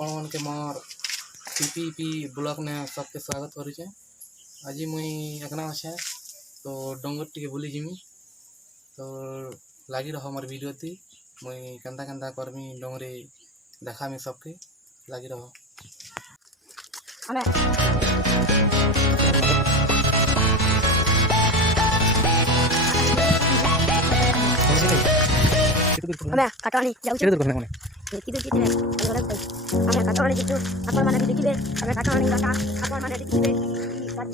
आपण मन के मोर पीपीपी ब्लॉक ने सबके स्वागत करुचे। आज मुई एकना अच्छे तो डोंगर टी बुली जिमी तो लगी रहो मोर वीडियो थी मुई केंदा केंदा करमी डोंगरे देखामी सबके लगी रहो। कटवाणी कटवाणी जीतु आपण माने देखिबे आमे कटवाणी लका आपण माने देखिबे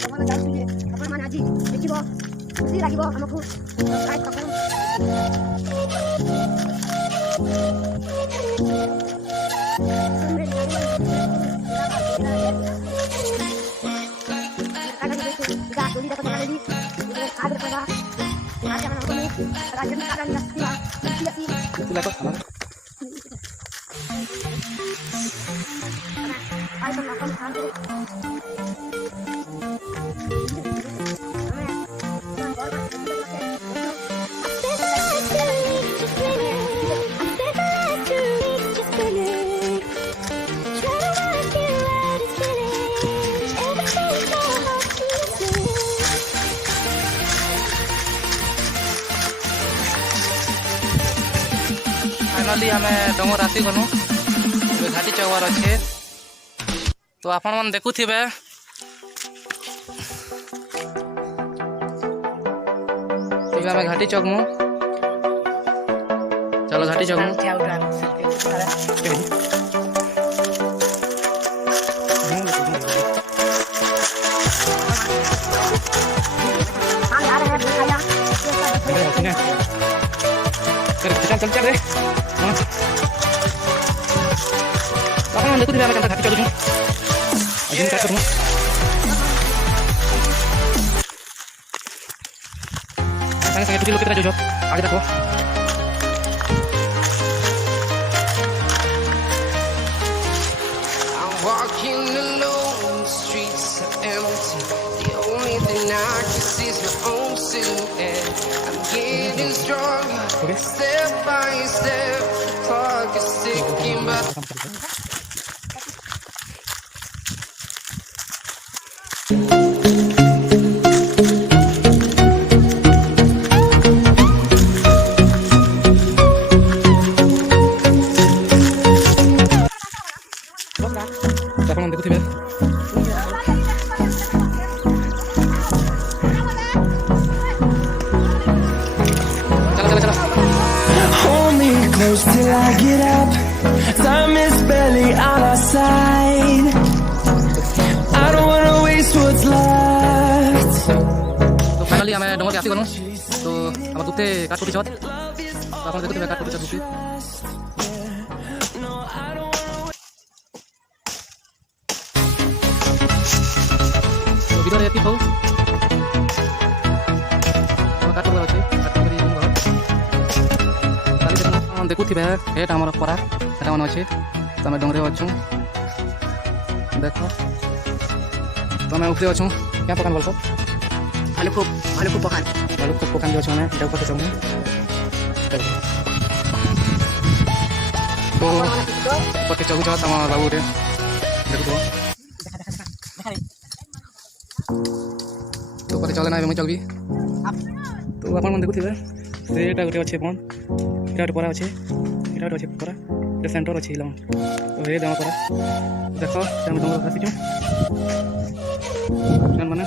जमाना जाउछिए आपण माने आजि देखिबो खुशी लागिबो हमकु सब्सक्राइब करू। फाइनाली आम डोंगर आसी गलु घाटी चगवार अच्छे तो आपण मन देखुथे आम घाटी चगमु। चलो घाटी चगमु। चल चल रे आपण देखुथे आम घाटी चगमु अजिन का करू संगे टुकी लोग जो आगे देखो walking alone, the streets are empty. The only thing I can see is my own silhouette. I'm getting stronger, step by step. The clock is ticking, but आपण देखुथे Hold me close till I get up. Time is barely on our side. I don't wanna waste what's left. तो finally आम डोंगर के आसी गलु तो आम दुते काट कुटी छत तो आपण देखुथे काट कुटी छत दुते तो वीडियो रे एति हो काट कर अछि काट करी हम घर काली देखु देखुथे एटा हमर परा एटा मन अछि तमे डोंगरे अछु देखो तमे ऊपर अछु क्या पकान बोलतो आलू खूब पकान जो छने एटा ऊपर छने तो पके चगु छ तमा बाबू रे देखो तो पके चले ना मैं चलबी तो अपन मन देखुथिबे सेटा गोटे अछि फोन एटा परा अछि एटा अछि परा ए सेंटर अछि लम तो हे दमा परा देखो हम डोंगर आसी छु जन माने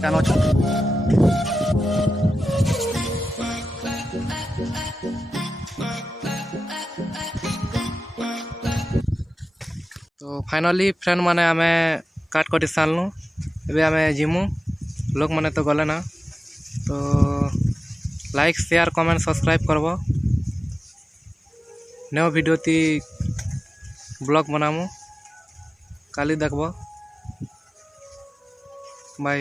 जानो छु तो फाइनली फ्रेंड माने आमे काट कटी सालनु एबे आमे जिमु लोग माने तो गले ना तो लाइक शेयर कमेंट सब्सक्राइब करबो नयो वीडियो ती ब्लॉग बनामु काली देखबो बाय।